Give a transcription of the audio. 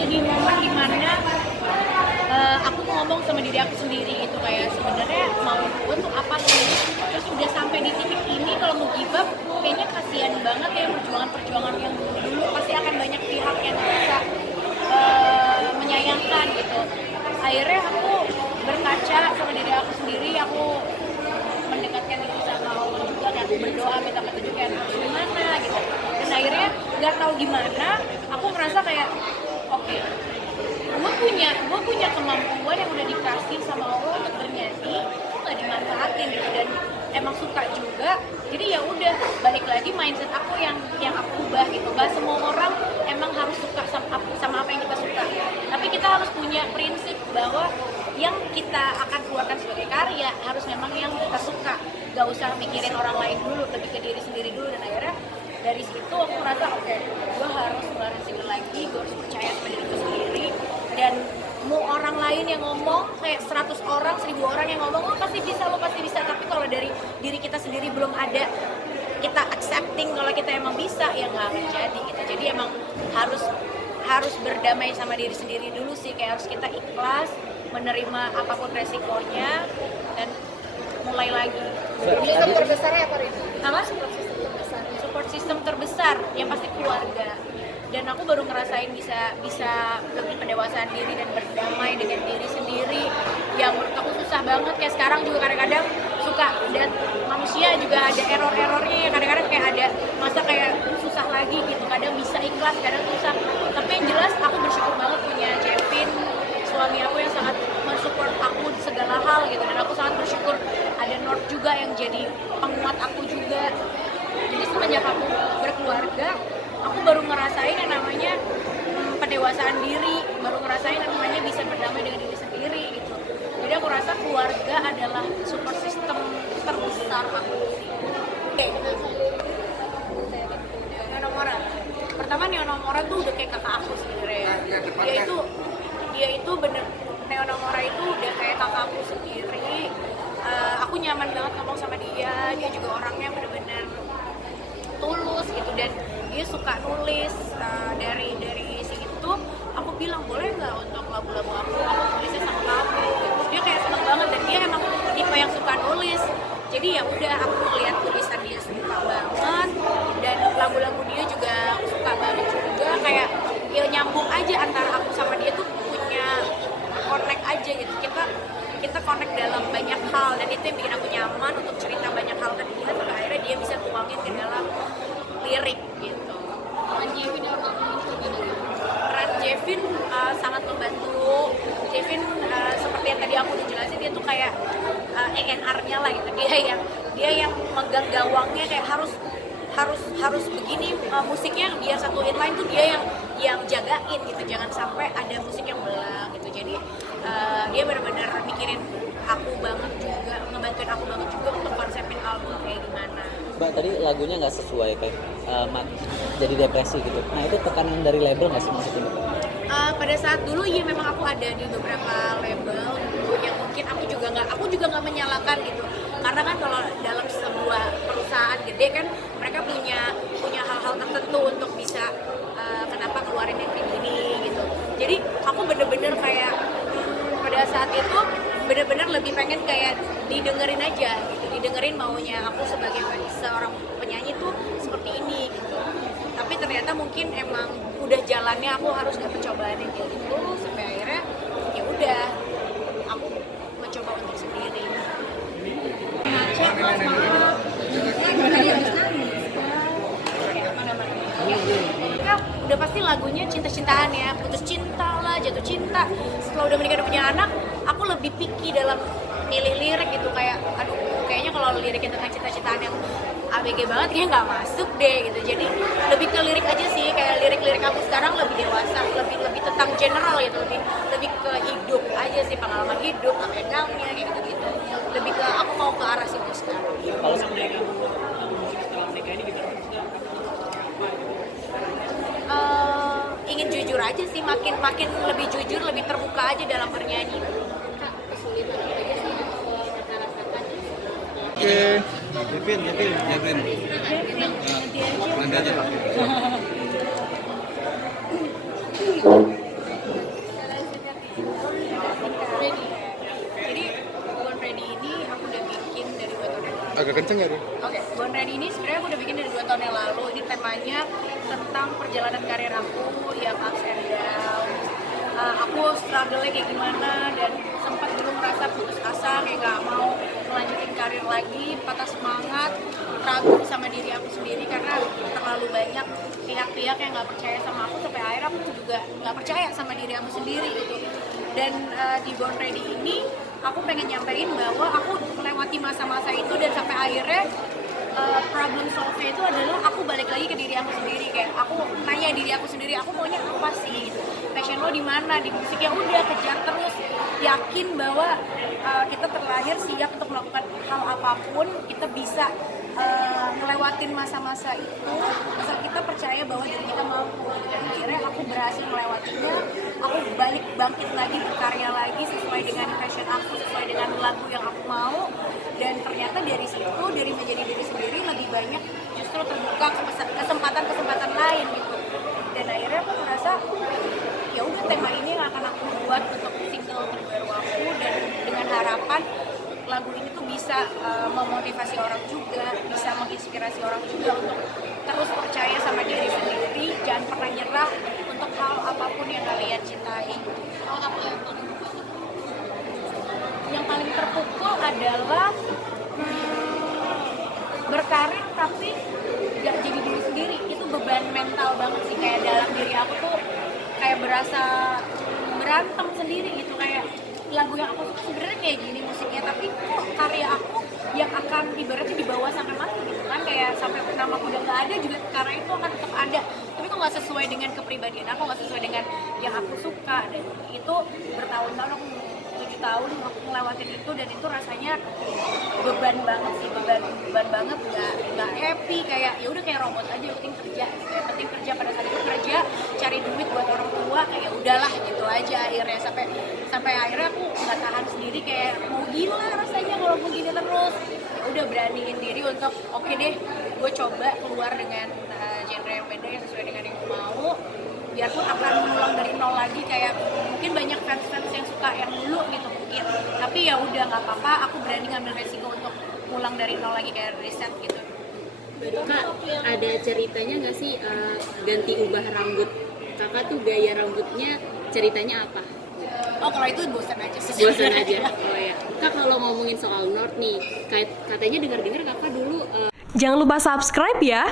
ada di momen dimana aku tuh ngomong sama diri aku sendiri gitu, kayak sebenarnya mau gue tuh apa sih, terus udah sampai di titik ini kalau mau give up kayaknya kasihan banget ya, perjuangan yang dulu pasti akan banyak pihak yang merasa menyayangkan gitu. Akhirnya aku berkaca sama diri aku sendiri, aku mendekatkan diri sama Allah juga, dan aku berdoa minta petunjuk yang harus gimana gitu. Dan akhirnya nggak tahu gimana aku merasa kayak oke, gue punya kemampuan yang udah dikasih sama Allah untuk bernyanyi, kok nggak dimanfaatin gitu. Dan emang suka juga, jadi ya udah balik lagi mindset aku yang aku ubah gitu. Gak semua orang emang harus suka sama apa yang kita suka, tapi kita harus punya prinsip bahwa yang kita akan keluarkan sebagai karya harus memang yang kita suka, gak usah mikirin orang lain dulu, lebih ke diri sendiri dulu. Dan akhirnya dari situ aku merasa oke, gue harus ngeluarin single lagi, gue harus percaya sama diriku sendiri. Dan mau orang lain yang ngomong kayak 100 orang, 1000 orang yang ngomong lo pasti bisa, tapi kalau dari diri kita sendiri belum ada kita accepting kalau kita emang bisa, ya nggak akan jadi gitu. Jadi emang harus berdamai sama diri sendiri dulu sih, kayak harus kita ikhlas menerima apapun resikonya dan mulai lagi. Sistem terbesarnya apa Rin? Apa? Support system terbesar yang pasti keluarga. Dan aku baru ngerasain bisa lebih pendewasaan diri dan berdamai dengan diri sendiri yang menurut aku susah banget. Kayak sekarang juga kadang-kadang suka, dan manusia juga ada error-errornya ya, kadang-kadang kayak ada masa kayak susah lagi gitu, kadang bisa ikhlas, kadang susah. Tapi yang jelas aku bersyukur banget punya Jevin, suami aku yang sangat mensupport aku di segala hal gitu. Dan aku sangat bersyukur ada North juga yang jadi penguat aku juga. Jadi semenjak aku berkeluarga, aku baru ngerasain yang namanya pendewasaan diri, baru ngerasain yang namanya bisa berdamai dengan diri sendiri gitu. Jadi aku rasa keluarga adalah support system terbesar aku sih. Neonomora. Pertama Neonomora tuh udah kayak kakak aku sebenarnya. Dia itu bener, Neonomora itu udah kayak kakak aku sendiri. Aku nyaman banget ngomong sama dia juga orangnya bener-bener tulus gitu, dan dia suka nulis. Dari situ aku bilang boleh nggak untuk lagu-lagu aku tulisnya sama kamu gitu. Dia kayak seneng banget, dan dia emang tipe yang suka nulis. Jadi ya udah, aku ngeliat tulisan dia suka banget, dan lagu-lagu dia juga aku suka banget juga. Kayak ya nyambung aja antara aku sama dia tuh, punya connect aja gitu. Kita connect dalam banyak hal, dan itu yang bikin aku nyaman untuk cerita banyak hal ke dia, sampai akhirnya dia bisa tuangin ke dalam lirik gitu. Peran Jevin sangat membantu. Jevin seperti yang tadi aku udah jelasin, dia tuh kayak ENR-nya lah gitu. Dia yang megang gawangnya, kayak harus begini musiknya biar satu inline tuh dia yang jagain gitu, jangan sampai ada musik yang belang gitu. Jadi dia benar-benar mikirin aku banget juga, ngebantuin aku banget juga untuk konsepin album kayak gimana. Mbak, tadi lagunya nggak sesuai kayak jadi depresi gitu. Nah itu tekanan dari label nggak sih maksudnya? Pada saat dulu ya memang aku ada di beberapa label dulu yang mungkin aku juga nggak menyalahkan gitu, karena kan kalau dalam sebuah perusahaan gede kan mereka punya hal-hal tertentu untuk bisa kenapa keluarin yang kayak gini gitu. Jadi aku bener-bener kayak pada saat itu bener-bener lebih pengen kayak didengerin aja gitu, didengerin maunya aku sebagai seorang penyanyi tuh seperti ini gitu. Tapi ternyata mungkin emang udah jalannya aku harus dapet cobaan yang kayak gitu, sampai akhirnya ya udah aku mencoba untuk sendiri. Udah pasti lagunya cinta-cintaan ya, putus cinta lah, jatuh cinta. Setelah udah menikah dan punya anak, aku lebih picky dalam milih lirik gitu. Kayak aduh, kayaknya kalau liriknya tentang cinta-cintaan yang ABG banget kayaknya nggak masuk deh gitu. Jadi lebih ke lirik aja sih, kayak lirik-lirik aku sekarang lebih dewasa, lebih tentang general gitu, lebih ke hidup aja sih, pengalaman hidup, up and down-nya kayak gitu-gitu. Lebih ke aku mau ke arah situ sekarang. Kalau sebenarnya ingin jujur aja sih, makin lebih jujur, lebih terbuka aja dalam bernyanyi. Oke, Jevin. Nanti aja Pak. Agak kenceng ya, Rin? Oke, Born Ready ini sebenarnya aku udah bikin dari 2 tahun yang lalu. Ini temanya tentang perjalanan karir aku yang ups and downs. Aku struggle-nya kayak gimana dan sempat dulu merasa putus asa, kayak gak mau melanjutin karir lagi, patah semangat, ragu sama diri aku sendiri karena terlalu banyak pihak-pihak yang gak percaya sama aku, sampai akhirnya aku juga gak percaya sama diri aku sendiri gitu. Dan di Born Ready ini aku pengen nyampein bahwa aku melewati masa-masa itu dan sampai akhirnya problem solve-nya itu adalah aku balik lagi ke diri aku sendiri, kayak aku nanya diri aku sendiri, aku maunya apa sih gitu. Passion lo di mana? Di musik. Ya udah, kejar terus, yakin bahwa kita terlahir siap untuk melakukan hal apapun, kita bisa ngelewatin masa-masa itu asal kita percaya bahwa diri kita mampu. Dan akhirnya aku berhasil melewatinya, aku balik bangkit lagi, berkarya lagi sesuai dengan passion aku, sesuai dengan lagu yang aku mau. Dan ternyata dari situ, dari menjadi diri sendiri, lebih banyak justru terbuka kesempatan-kesempatan lain gitu. Dan akhirnya aku merasa ya udah, tema ini yang akan aku buat untuk single terbaru aku, dan dengan harapan lagu ini tuh bisa memotivasi orang juga, bisa menginspirasi orang juga untuk terus percaya sama diri sendiri, jangan pernah nyerah untuk hal apapun yang kalian cintai. Hal apa yang paling terpukul adalah berkarir tapi gak jadi diri sendiri. Itu beban mental banget sih, kayak dalam diri aku tuh kayak berasa berantem sendiri gitu, kayak lagu yang aku suka sebenarnya kayak gini musiknya, tapi kok karya aku yang akan ibaratnya dibawa sampai mati gitu kan, kayak sampai nama aku udah gak ada juga karya itu akan tetap ada, tapi kok gak sesuai dengan kepribadian aku, gak sesuai dengan yang aku suka. Dan itu bertahun-tahun, aku 7 tahun aku ngelewatin itu, dan itu rasanya beban banget sih, beban banget, nggak happy, kayak ya udah kayak robot aja, penting kerja gitu ya, penting kerja. Pada saat itu kerja, cari duit buat orang tua, kayak ya udahlah gitu aja akhirnya, sampai akhirnya aku nggak tahan sendiri, kayak mau gila rasanya kalau begini terus. Ya udah, beraniin diri untuk oke deh, gue coba keluar dengan genre yang beda yang sesuai dengan yang gue mau, biarpun akan mengulang dari nol lagi, kayak mungkin banyak fans-fans yang suka yang dulu gitu mungkin, tapi ya udah nggak apa-apa, aku berani ngambil resiko untuk ngulang dari nol lagi, kayak reset gitu. Kak, ada ceritanya nggak sih ganti ubah rambut? Kakak tuh gaya rambutnya ceritanya apa? Oh, kalau itu bosan aja sih. Bosan aja. Oh ya. Kak, kalau ngomongin soal North nih, katanya dengar-dengar kakak dulu Jangan lupa subscribe ya.